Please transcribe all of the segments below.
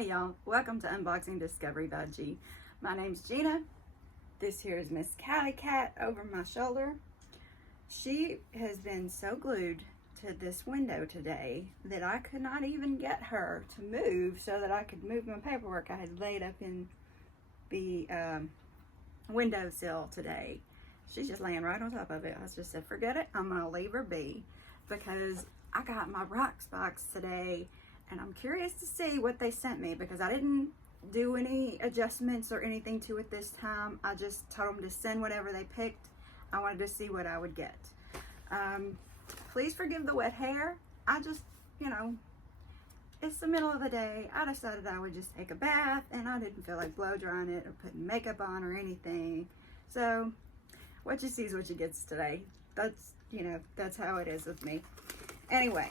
Hey y'all, welcome to Unboxing Discovery by G. My name's Gina. This here is Miss Cali Cat over my shoulder. She has been so glued to this window today that I could not even get her to move so that I could move my paperwork I had laid up in the windowsill today. She's just laying right on top of it. I just said, forget it, I'm gonna leave her be because I got my Rocksbox today and I'm curious to see what they sent me because I didn't do any adjustments or anything to it this time. I just told them to send whatever they picked. I wanted to see what I would get. Please forgive the wet hair. I just, it's the middle of the day. I decided I would just take a bath and I didn't feel like blow drying it or putting makeup on or anything. So what you see is what you get today. That's how it is with me. Anyway,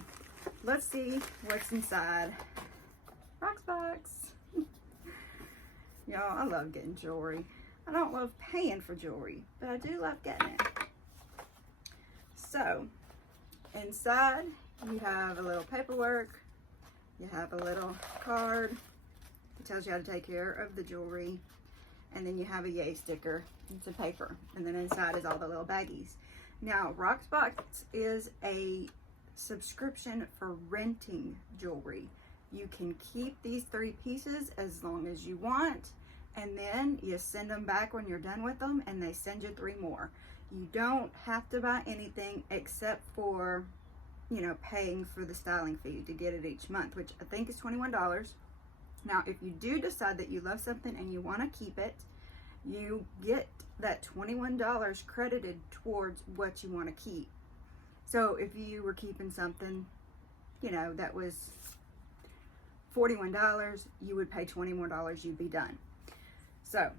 let's see what's inside Rocksbox. Y'all, I love getting jewelry. I don't love paying for jewelry, but I do love getting it. So, inside you have a little paperwork. You have a little card that tells you how to take care of the jewelry. And then you have a yay sticker. It's a paper. And then inside is all the little baggies. Now, Rocksbox is a subscription for renting jewelry. You can keep these 3 pieces as long as you want, and then you send them back when you're done with them and they send you 3 more. You don't have to buy anything except for, paying for the styling fee to get it each month, which I think is $21. Now, if you do decide that you love something and you want to keep it, you get that $21 credited towards what you want to keep. So if you were keeping something, that was $41, you would pay $20 more, you'd be done. So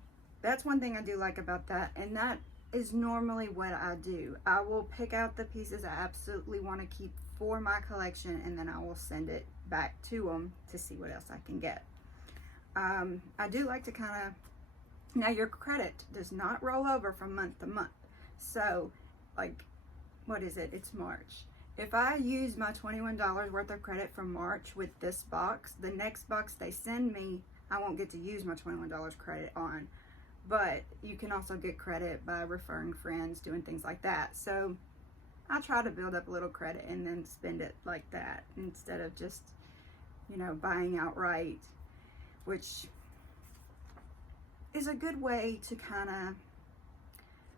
that's one thing I do like about that, and that is normally what I do. I will pick out the pieces I absolutely want to keep for my collection, and then I will send it back to them to see what else I can get. I do like to now your credit does not roll over from month to month. So what is it? It's March. If I use my $21 worth of credit from March with this box, the next box they send me, I won't get to use my $21 credit on. But you can also get credit by referring friends, doing things like that. So I try to build up a little credit and then spend it like that instead of just, buying outright, which is a good way to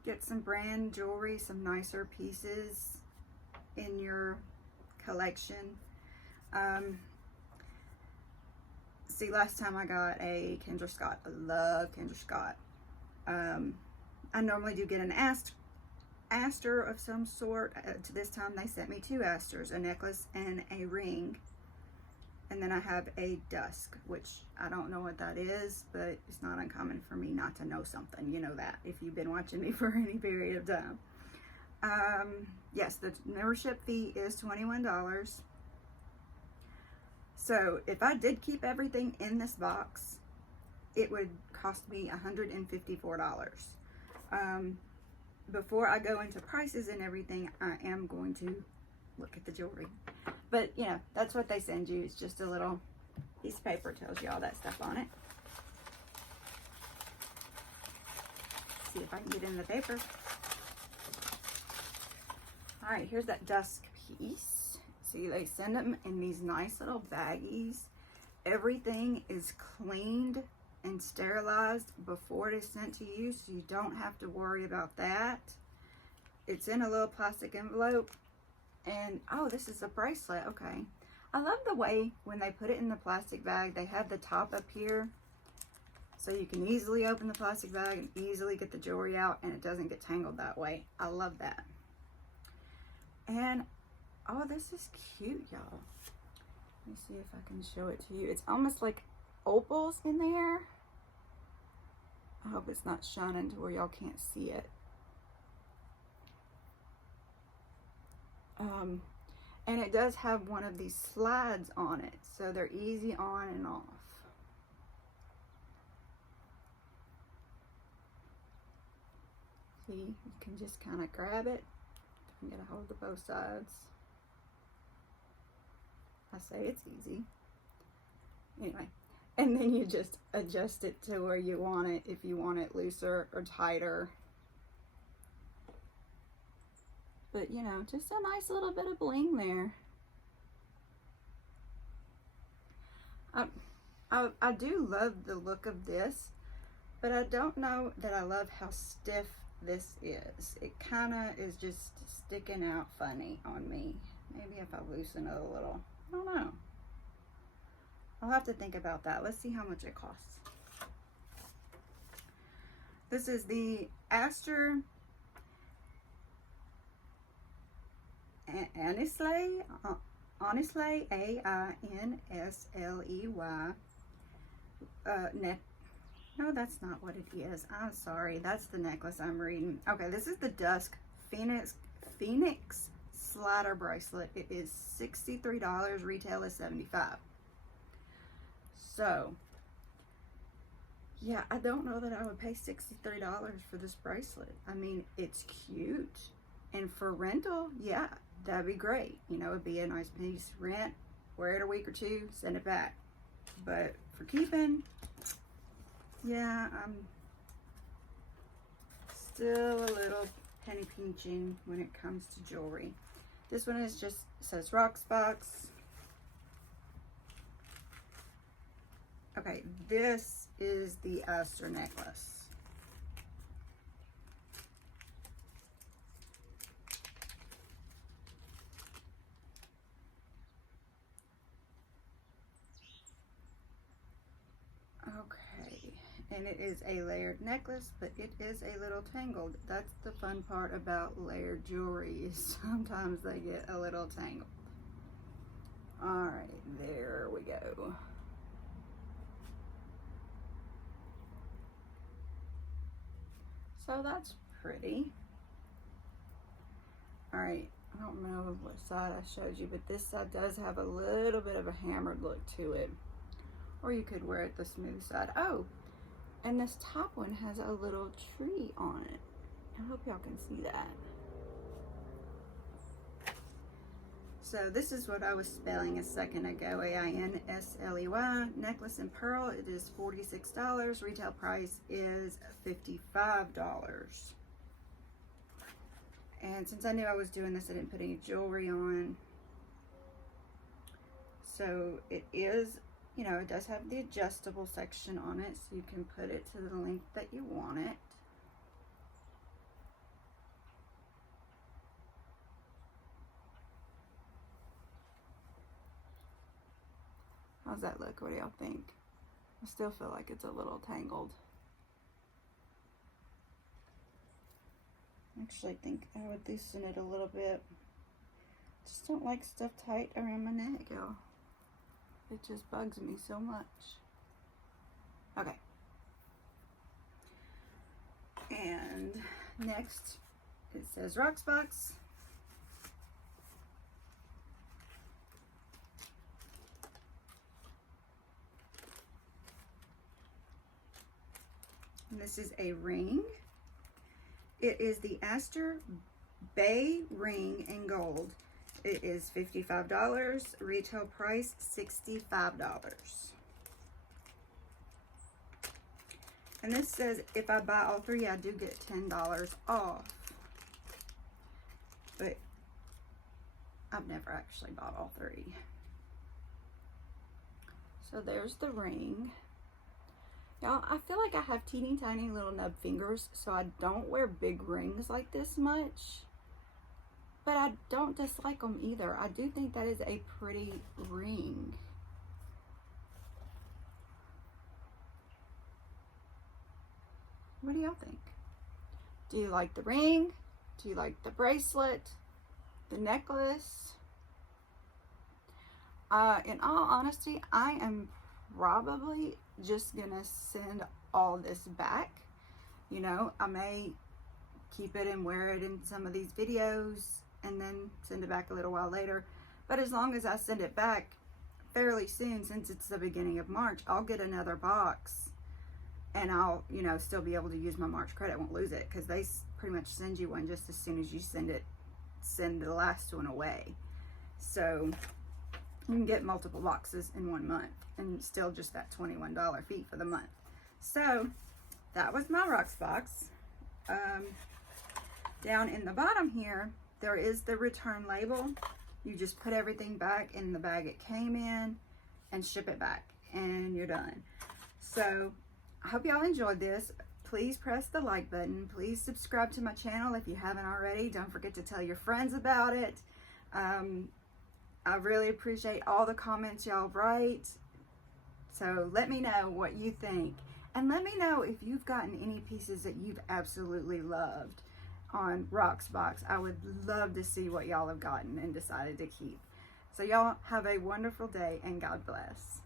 get some brand jewelry, some nicer pieces in your collection. See, last time I got a Kendra Scott. I love Kendra Scott. I normally do get an Aster of some sort. To this time they sent me 2 Asters, a necklace and a ring. And then I have a Dusk, which I don't know what that is, but it's not uncommon for me not to know something. You know that if you've been watching me for any period of time. Yes, the membership fee is $21. So if I did keep everything in this box, it would cost me $154. Before I go into prices and everything, I am going to look at the jewelry. But, that's what they send you. It's just a little piece of paper, tells you all that stuff on it. See if I can get in the paper. All right, here's that Dusk piece. See, they send them in these nice little baggies. Everything is cleaned and sterilized before it is sent to you, so you don't have to worry about that. It's in a little plastic envelope. And, oh, this is a bracelet. Okay. I love the way when they put it in the plastic bag, they have the top up here. So you can easily open the plastic bag and easily get the jewelry out and it doesn't get tangled that way. I love that. And, oh, this is cute, y'all. Let me see if I can show it to you. It's almost like opals in there. I hope it's not shining to where y'all can't see it. And it does have one of these slides on it, so they're easy on and off. See, you can just kind of grab it and get a hold of both sides. I say it's easy. Anyway, And then you just adjust it to where you want it, if you want it looser or tighter. But you know, just a nice little bit of bling there. I do love the look of this, but I don't know that I love how stiff this is. It kind of is just sticking out funny on me. Maybe if I loosen it a little. I don't know. I'll have to think about that. Let's see how much it costs. This is the Aster Ainsley, A-I-N-S-L-E-Y. No, that's not what it is. I'm sorry. That's the necklace I'm reading. Okay, this is the Dusk Phoenix Slider Bracelet. It is $63. Retail is $75. So, yeah, I don't know that I would pay $63 for this bracelet. I mean, it's cute. And for rental, yeah, that'd be great. You know, it'd be a nice piece. Rent, wear it a week or two, send it back. But for keeping, yeah, I'm still a little penny pinching when it comes to jewelry. This one is just, says Rocksbox. Okay, this is the Aster necklace. Okay, and it is a layered necklace, but it is a little tangled. That's the fun part about layered jewelry, is sometimes they get a little tangled. All right, there we go. So that's pretty. All right, I don't know what side I showed you, but this side does have a little bit of a hammered look to it. Or you could wear it the smooth side. Oh, and this top one has a little tree on it. I hope y'all can see that. So this is what I was spelling a second ago, A-I-N-S-L-E-Y, necklace in pearl. It is $46. Retail price is $55. And since I knew I was doing this, I didn't put any jewelry on. So it is, you know, it does have the adjustable section on it, so you can put it to the length that you want it. How's that look? What do y'all think? I still feel like it's a little tangled. Actually, I think I would loosen it a little bit. Just don't like stuff tight around my neck, y'all. It just bugs me so much. Okay. And next, it says Rocksbox. And this is a ring. It is the Aster Bay ring in gold. It is $55. Retail price $65. And this says if I buy all three, I do get $10 off. But I've never actually bought all three. So there's the ring. Y'all, I feel like I have teeny tiny little nub fingers, so I don't wear big rings like this much. But I don't dislike them either. I do think that is a pretty ring. What do y'all think? Do you like the ring? Do you like the bracelet? The necklace? In all honesty, I am probably just gonna send all this back. You know, I may keep it and wear it in some of these videos and then send it back a little while later. But as long as I send it back fairly soon, since it's the beginning of March, I'll get another box and I'll, you know, still be able to use my March credit. I won't lose it because they pretty much send you one just as soon as you send the last one away. So you can get multiple boxes in 1 month and still just that $21 fee for the month. So that was my Rocksbox. Down in the bottom here, there is the return label. You just put everything back in the bag it came in and ship it back, and you're done. So I hope y'all enjoyed this. Please press the like button. Please subscribe to my channel if you haven't already. Don't forget to tell your friends about it. I really appreciate all the comments y'all write. So let me know what you think. And let me know if you've gotten any pieces that you've absolutely loved on Rocksbox. I would love to see what y'all have gotten and decided to keep. So y'all have a wonderful day, and God bless.